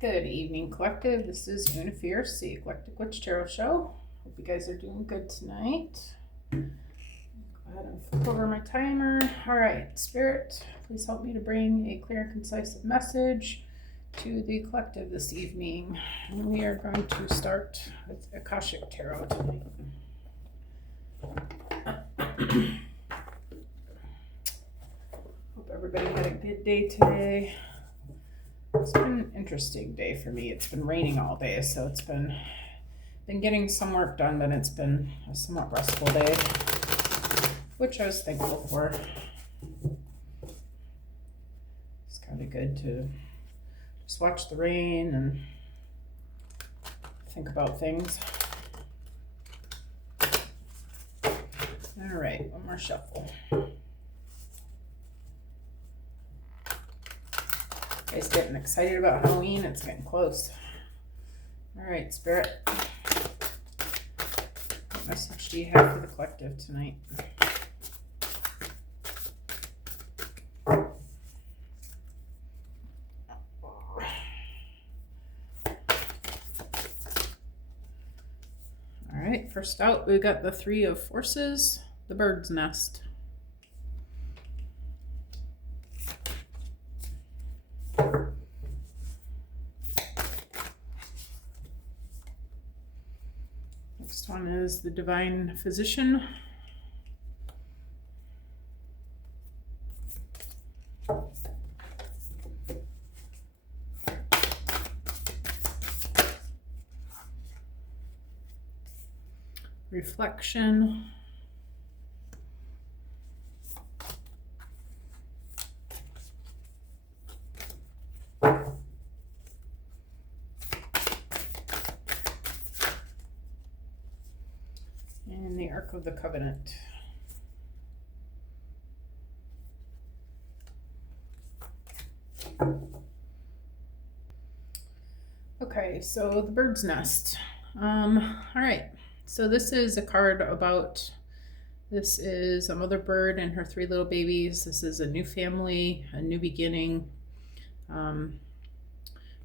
Good evening, collective. This is Una Fierce, the Eclectic Witch Tarot Show. Hope you guys are doing good tonight. Go ahead and flip over my timer. All right, Spirit, please help me to bring a clear and concise message to the collective this evening. And we are going to start with Akashic Tarot tonight. Hope everybody had a good day today. It's been an interesting day for me. It's been raining all day, so it's been getting some work done, but it's been a somewhat restful day, which I was thankful for. It's kind of good to just watch the rain and think about things. All right, one more shuffle. Guys getting excited about Halloween? It's getting close. All right, Spirit. What message do you have for the collective tonight? All right, first out, we got the Three of Forces, the Bird's Nest. Next one is the Divine Physician. Reflection. And the Ark of the Covenant. Okay, so the Bird's Nest. All right, so this is a card about, this is a mother bird and her three little babies. This is a new family, a new beginning,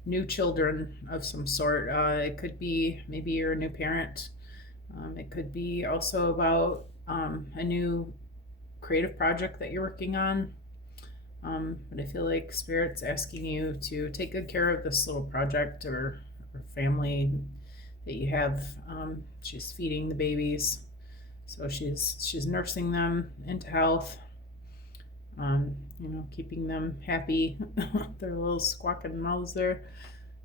new children of some sort. It could be, maybe you're a new parent. It could be also about a new creative project that you're working on. But I feel like Spirit's asking you to take good care of this little project or family that you have. She's feeding the babies, so she's nursing them into health. You know, keeping them happy. Their little squawking mouths there.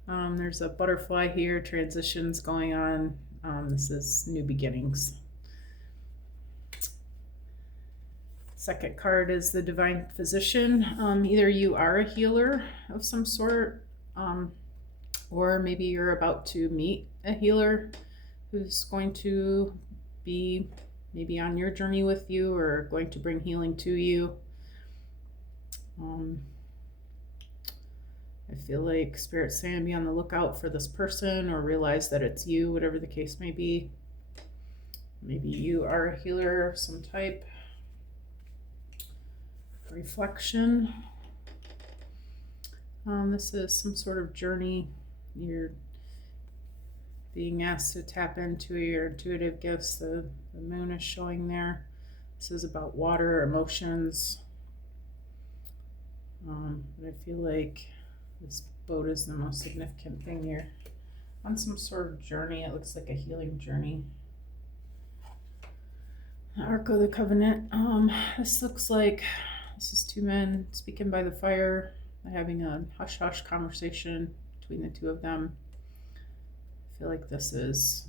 There's a butterfly here. Transitions going on. This is new beginnings. Second card is the Divine Physician. Either you are a healer of some sort, or maybe you're about to meet a healer who's going to be maybe on your journey with you or going to bring healing to you. I feel like Spirit's saying be on the lookout for this person or realize that it's you, whatever the case may be. Maybe you are a healer of some type. Reflection. This is some sort of journey. You're being asked to tap into your intuitive gifts. The moon is showing there. This is about water, emotions. But I feel like this boat is the most significant thing here. On some sort of journey. It looks like a healing journey. The Ark of the Covenant. This looks like this is two men speaking by the fire. They're having a hush-hush conversation between the two of them. I feel like this is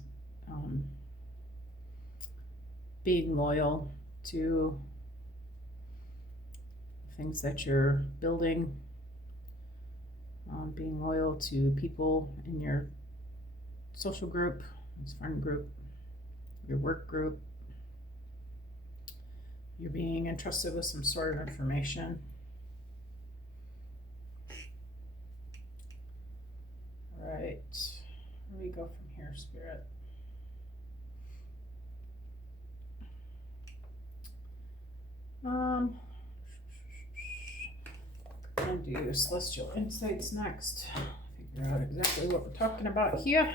being loyal to things that you're building, being loyal to people in your social group, your friend group, your work group. You're being entrusted with some sort of information. All right, where do we go from here, Spirit? I'm gonna do Celestial Insights next. I think Figure out exactly what we're talking about here.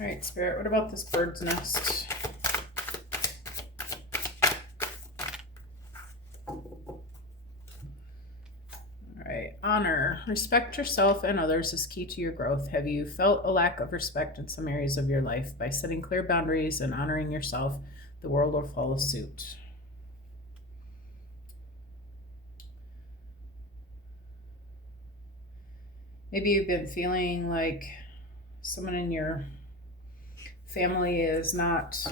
All right, Spirit, what about this bird's nest? All right, honor. Respect yourself and others is key to your growth. Have you felt a lack of respect in some areas of your life? By setting clear boundaries and honoring yourself, the world will follow suit. Maybe you've been feeling like someone in your family is not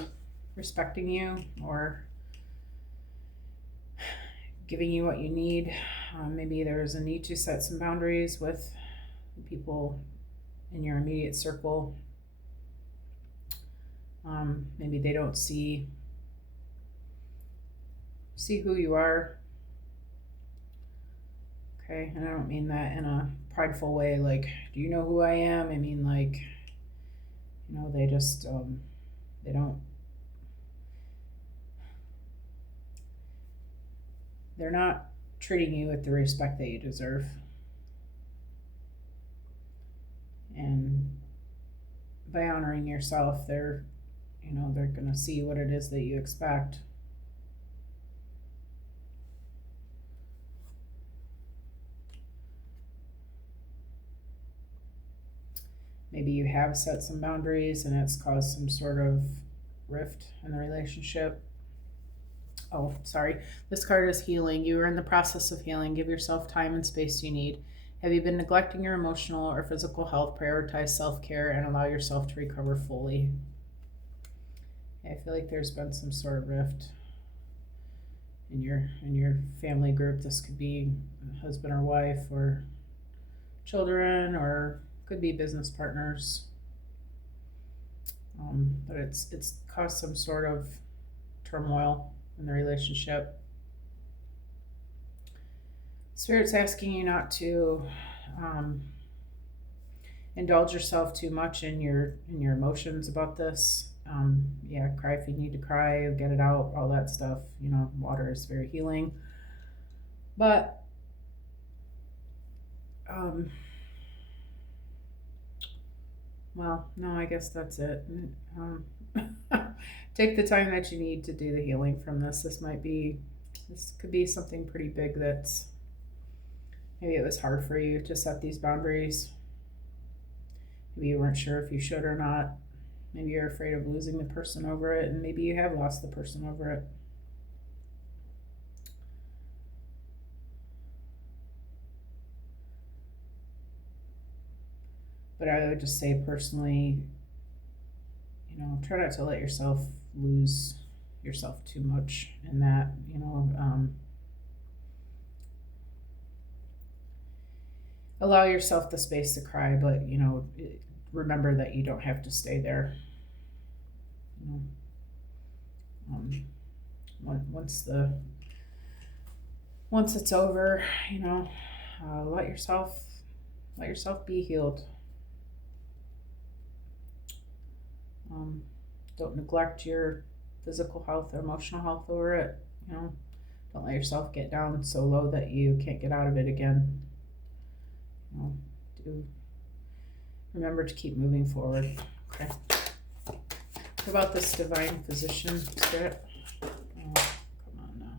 respecting you or giving you what you need. Maybe there's a need to set some boundaries with the people in your immediate circle. Maybe they don't see who you are. Okay, and I don't mean that in a prideful way, like, do you know who I am? I mean, like, they just, they don't, they're not treating you with the respect that you deserve. And by honoring yourself, they're going to see what it is that you expect. Maybe you have set some boundaries and it's caused some sort of rift in the relationship. Oh, sorry. This card is healing. You are in the process of healing. Give yourself time and space you need. Have you been neglecting your emotional or physical health? Prioritize self-care and allow yourself to recover fully. I feel like there's been some sort of rift in your family group. This could be husband or wife or children, or could be business partners. But it's caused some sort of turmoil in the relationship. Spirit's asking you not to indulge yourself too much in your emotions about this. Cry if you need to cry, get it out, all that stuff. Water is very healing. But well, no, I guess that's it. Take the time that you need to do the healing from this. This could be something pretty big that's, maybe it was hard for you to set these boundaries. Maybe you weren't sure if you should or not. Maybe you're afraid of losing the person over it, and maybe you have lost the person over it. But I would just say personally, try not to let yourself lose yourself too much in that, allow yourself the space to cry, but, remember that you don't have to stay there. Once it's over, let yourself be healed. Don't neglect your physical health or emotional health over it. Don't let yourself get down so low that you can't get out of it again. Do remember to keep moving forward. Okay. What about this divine physician spirit? Oh, come on now.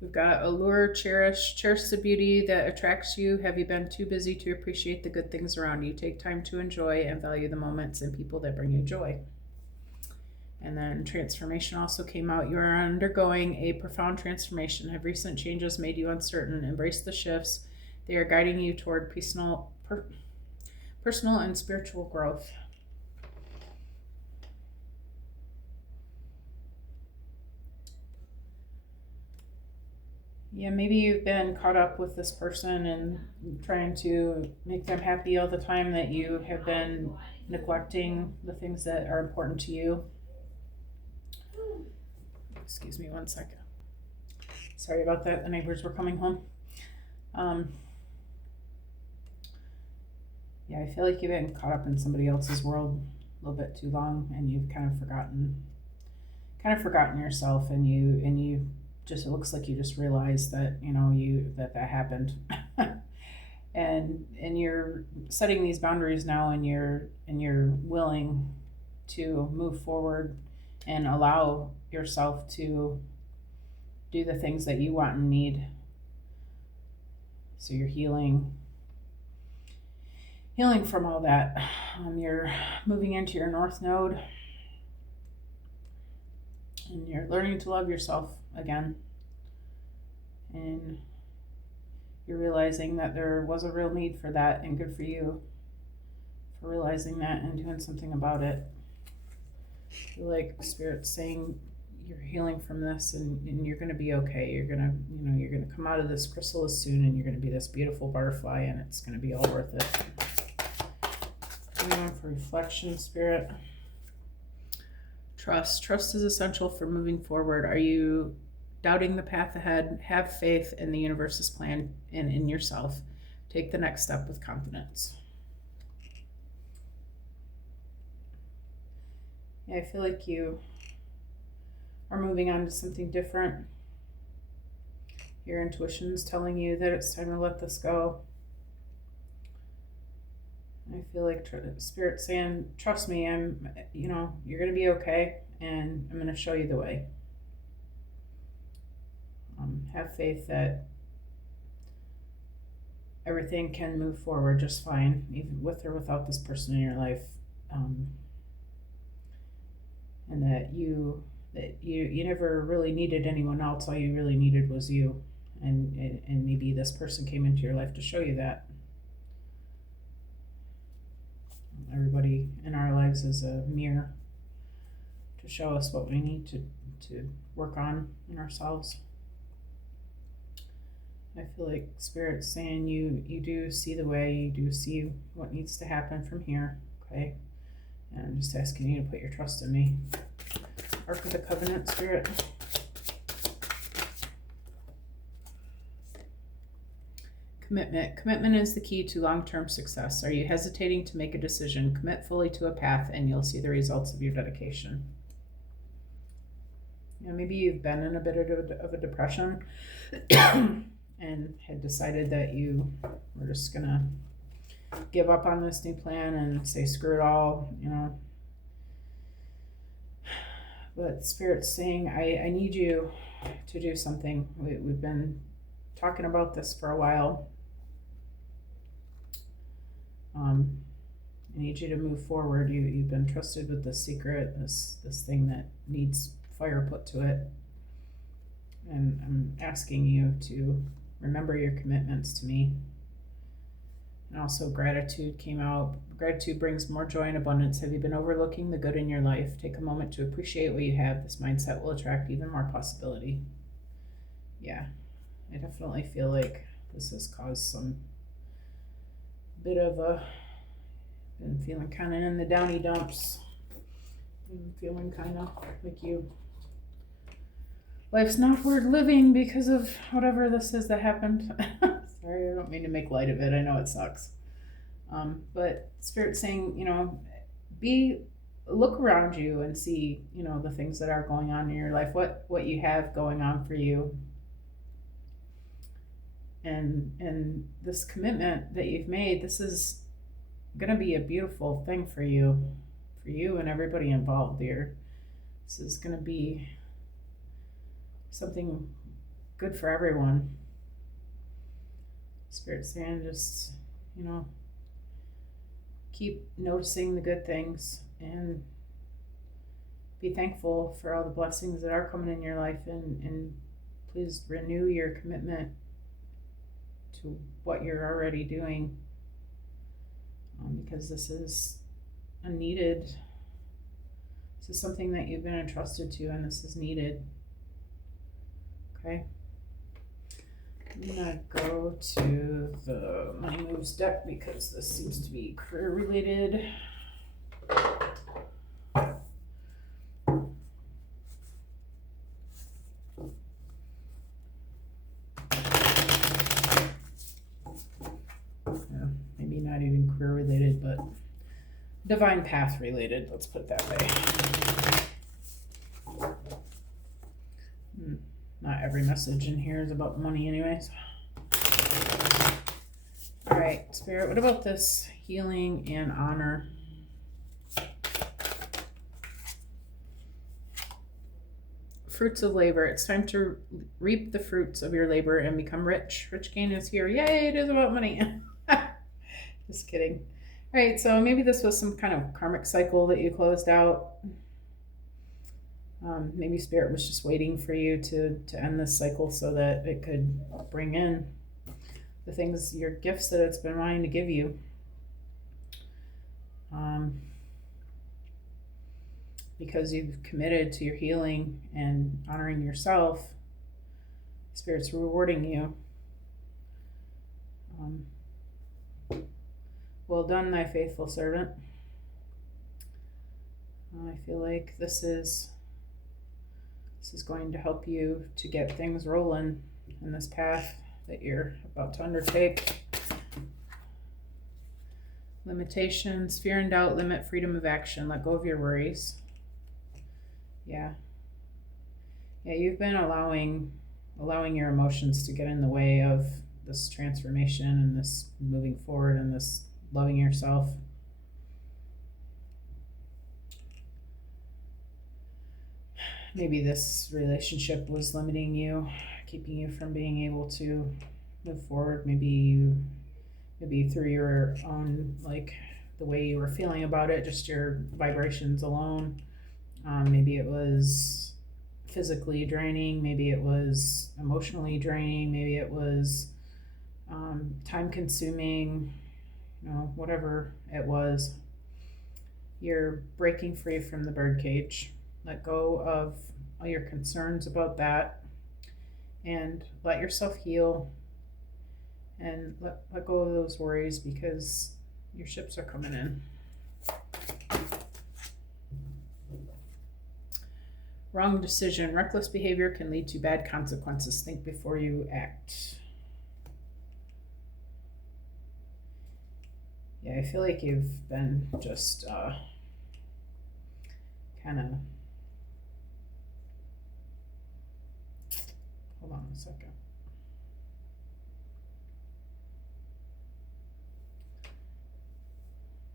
We've got allure, cherish the beauty that attracts you. Have you been too busy to appreciate the good things around you? Take time to enjoy and value the moments and people that bring you joy. And then transformation also came out. You are undergoing a profound transformation. Have recent changes made you uncertain? Embrace the shifts. They are guiding you toward personal and spiritual growth. Yeah, maybe you've been caught up with this person and trying to make them happy all the time, that you have been neglecting the things that are important to you. Excuse me 1 second. Sorry about that. The neighbors were coming home. Yeah, I feel like you've been caught up in somebody else's world a little bit too long, and you've kind of forgotten yourself, and you just, it looks like you just realized that, you know, that happened. and you're setting these boundaries now, and you're willing to move forward and allow yourself to do the things that you want and need. So you're healing from all that. You're moving into your North Node, and you're learning to love yourself again. And you're realizing that there was a real need for that, and good for you for realizing that and doing something about it. I feel like Spirit's saying you're healing from this, and you're going to be okay. You're going to come out of this chrysalis soon, and you're going to be this beautiful butterfly, and it's going to be all worth it. Going on for reflection, Spirit. Trust is essential for moving forward. Are you doubting the path ahead? Have faith in the universe's plan and in yourself. Take the next step with confidence. Yeah, I feel like you are moving on to something different. Your intuition's telling you that it's time to let this go. I feel like Spirit's saying, trust me, you're going to be okay, and I'm going to show you the way. Have faith that everything can move forward just fine, even with or without this person in your life. And that you never really needed anyone else. All you really needed was you. And maybe this person came into your life to show you that. Everybody in our lives is a mirror to show us what we need to work on in ourselves. I feel like Spirit's saying you do see the way, you do see what needs to happen from here, okay? And I'm just asking you to put your trust in me. Ark of the Covenant, Spirit. Commitment. Commitment is the key to long-term success. Are you hesitating to make a decision? Commit fully to a path, and you'll see the results of your dedication. Maybe you've been in a bit of a depression and had decided that you were just gonna give up on this new plan and say screw it all, But Spirit's saying, I need you to do something. We've been talking about this for a while. I need you to move forward. You've been trusted with this secret, this thing that needs fire put to it. And I'm asking you to remember your commitments to me. And also gratitude came out. Gratitude brings more joy and abundance. Have you been overlooking the good in your life? Take a moment to appreciate what you have. This mindset will attract even more possibility. Yeah, I definitely feel like this has caused some bit of been feeling kind of in the downy dumps. Been feeling kind of like life's not worth living because of whatever this is that happened. Sorry, I don't mean to make light of it. I know it sucks. But Spirit's saying, look around you and see, the things that are going on in your life, what you have going on for you. And this commitment that you've made, this is going to be a beautiful thing for you and everybody involved here. This is going to be something good for everyone. Spirit's saying, just, keep noticing the good things and be thankful for all the blessings that are coming in your life, and please renew your commitment to what you're already doing, because this is this is something that you've been entrusted to, and this is needed. Okay, I'm gonna go to the Money Moves deck because this seems to be career related. career related, but divine path related, let's put it that way. Not every message in here is about money anyways. All right, Spirit, what about this healing and honor? Fruits of labor. It's time to reap the fruits of your labor and become rich. Rich gain is here. Yay, it is about money. Just kidding. All right, so maybe this was some kind of karmic cycle that you closed out. Maybe Spirit was just waiting for you to end this cycle so that it could bring in the things, your gifts that it's been wanting to give you. Because you've committed to your healing and honoring yourself, Spirit's rewarding you. Well done, thy faithful servant. I feel like this is going to help you to get things rolling in this path that you're about to undertake. Limitations, fear and doubt, limit freedom of action. Let go of your worries. Yeah, you've been allowing your emotions to get in the way of this transformation and this moving forward and this loving yourself. Maybe this relationship was limiting you, keeping you from being able to move forward. Maybe through your own, like the way you were feeling about it, just your vibrations alone. Maybe it was physically draining, maybe it was emotionally draining, maybe it was time consuming, whatever it was. You're breaking free from the birdcage. Let go of all your concerns about that and let yourself heal and let go of those worries, because your ships are coming in. Wrong decision. Reckless behavior can lead to bad consequences. Think before you act. Yeah, I feel like you've been just kind of... Hold on a second. I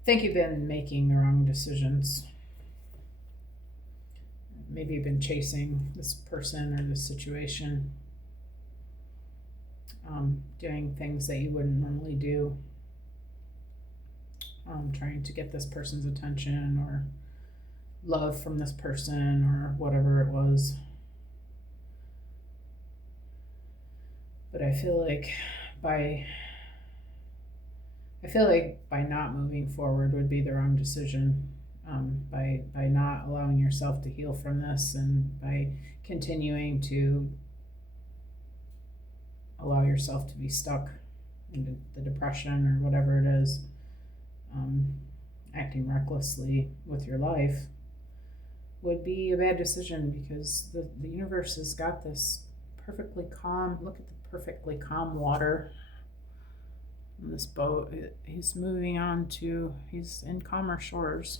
think you've been making the wrong decisions. Maybe you've been chasing this person or this situation, doing things that you wouldn't normally do, trying to get this person's attention or love from this person or whatever it was. But I feel like by not moving forward would be the wrong decision. By not allowing yourself to heal from this, and by continuing to allow yourself to be stuck in the depression or whatever it is, acting recklessly with your life would be a bad decision, because the universe has got this perfectly calm. Look at the perfectly calm water on this boat. He's moving on to, he's in calmer shores.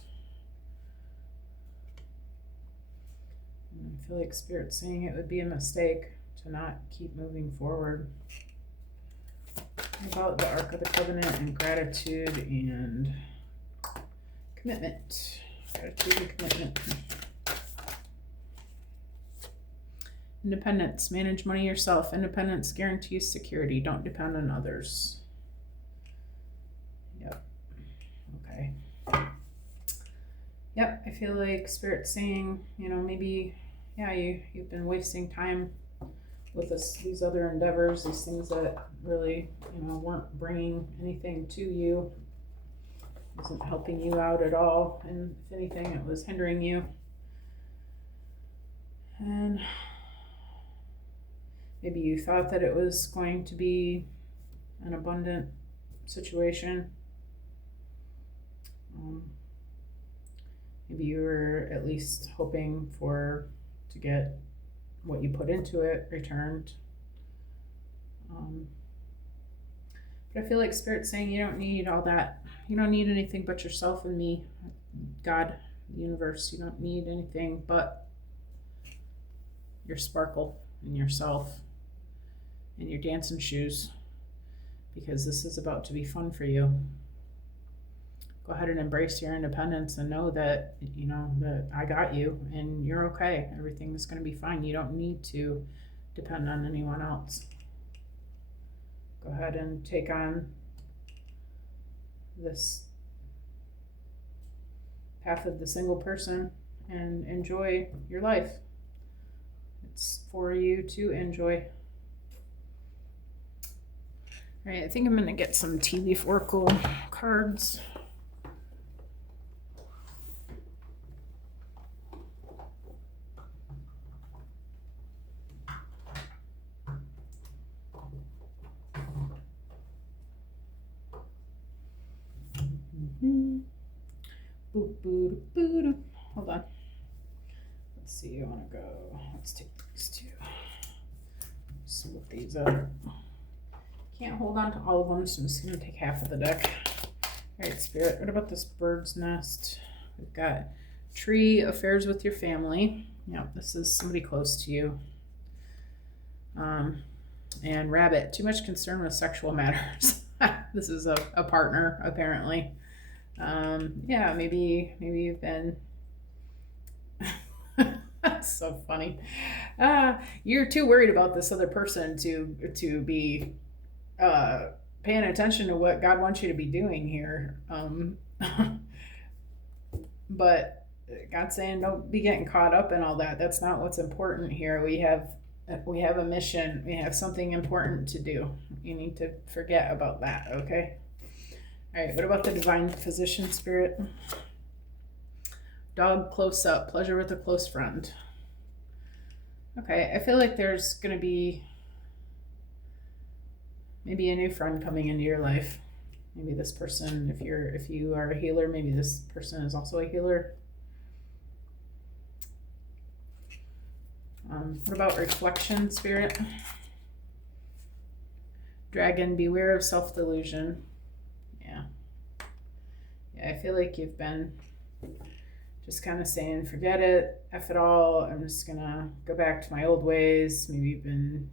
I feel like Spirit's saying it would be a mistake to not keep moving forward. About the Ark of the Covenant and gratitude and commitment. Gratitude and commitment. Independence. Manage money yourself. Independence guarantees security. Don't depend on others. Yep. Okay. Yep, I feel like Spirit's saying, maybe, you've been wasting time with these other endeavors, these things that really, weren't bringing anything to you, wasn't helping you out at all, and if anything, it was hindering you. And maybe you thought that it was going to be an abundant situation. Maybe you were at least hoping to get what you put into it returned. But I feel like Spirit's saying you don't need all that. You don't need anything but yourself and me, God, the universe. You don't need anything but your sparkle and yourself and your dancing shoes, because this is about to be fun for you. Go ahead and embrace your independence and know that, that I got you and you're okay. Everything is going to be fine. You don't need to depend on anyone else. Go ahead and take on this path of the single person and enjoy your life. It's for you to enjoy. All right, I think I'm going to get some tea leaf oracle cards. Boop, boop, boop. Hold on. Let's see. I want to go. Let's take these two. Split these up. Can't hold on to all of them, so I'm just going to take half of the deck. All right, Spirit. What about this bird's nest? We've got tree, affairs with your family. Yep, this is somebody close to you. And rabbit, too much concern with sexual matters. This is a partner, apparently. Yeah, maybe you've been. That's so funny. You're too worried about this other person to be paying attention to what God wants you to be doing here. But God's saying don't be getting caught up in all that. That's not what's important here. We have a mission. We have something important to do. You need to forget about that, okay? All right, what about the divine physician, Spirit? Dog close up, pleasure with a close friend. Okay, I feel like there's going to be maybe a new friend coming into your life. Maybe this person, if you are a healer, maybe this person is also a healer. What about reflection, Spirit? Dragon, beware of self-delusion. Yeah, I feel like you've been just kind of saying, forget it, F it all, I'm just gonna go back to my old ways. Maybe you've been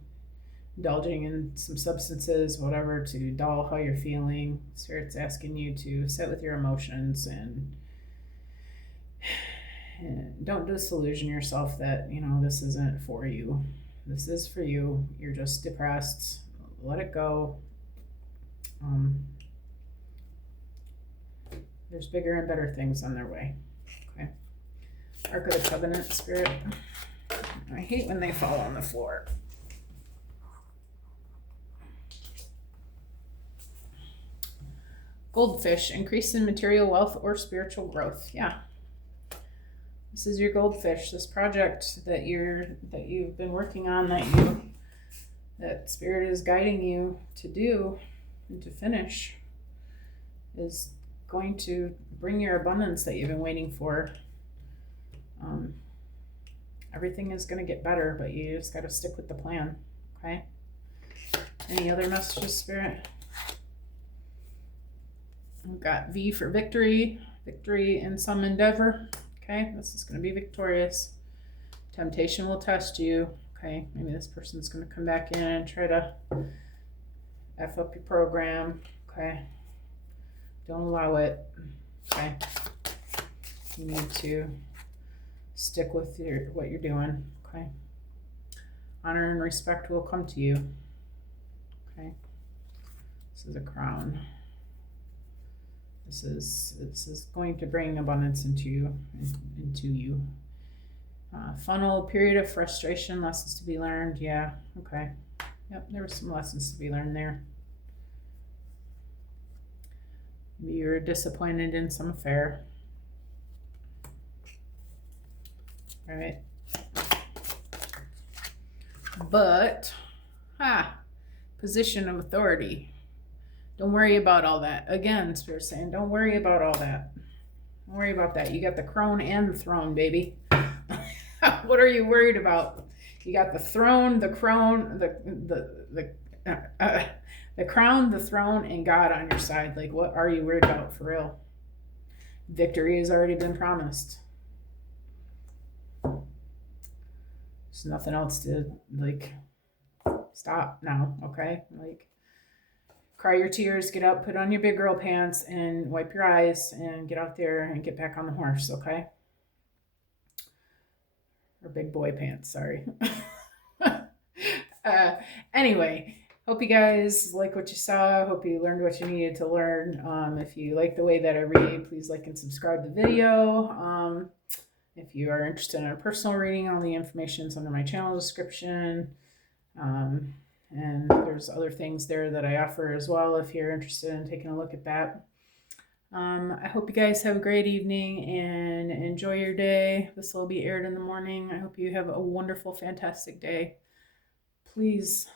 indulging in some substances, whatever, to dull how you're feeling. Spirit's asking you to sit with your emotions and don't disillusion yourself that, this isn't for you. This is for you. You're just depressed. Let it go. There's bigger and better things on their way. Okay. Ark of the Covenant, Spirit. I hate when they fall on the floor. Goldfish, increase in material wealth or spiritual growth. Yeah. This is your goldfish. This project that you've been working on, that Spirit is guiding you to do and to finish, is going to bring your abundance that you've been waiting for. Everything is going to get better, but you just got to stick with the plan. Okay. Any other messages, Spirit? We've got V for victory. Victory in some endeavor. Okay, this is going to be victorious. Temptation will test you. Okay, maybe this person's going to come back in and try to F up your program. Okay, don't allow it. Okay, you need to stick with what you're doing. Okay, honor and respect will come to you. Okay, this is a crown. This is going to bring abundance into you. Funnel, period of frustration, lessons to be learned. Yeah, okay. Yep, there were some lessons to be learned there. Maybe you're disappointed in some affair. All right. But, position of authority. Don't worry about all that. Again, Spirit's saying, don't worry about all that. Don't worry about that. You got the crone and the throne, baby. What are you worried about? You got the throne, the crone, The crown, the throne, and God on your side. Like, what are you worried about for real? Victory has already been promised. There's nothing else to, like, stop now, okay? Like, cry your tears, get up, put on your big girl pants, and wipe your eyes, and get out there and get back on the horse, okay? Or big boy pants, sorry. Anyway, hope you guys like what you saw. Hope you learned what you needed to learn. If you like the way that I read, please like and subscribe to the video. If you are interested in a personal reading, all the information is under my channel description. And there's other things there that I offer as well if you're interested in taking a look at that. I hope you guys have a great evening and enjoy your day. This will be aired in the morning. I hope you have a wonderful, fantastic day. Please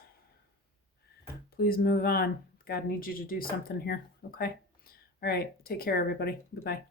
move on. God needs you to do something here. Okay. All right. Take care, everybody. Goodbye.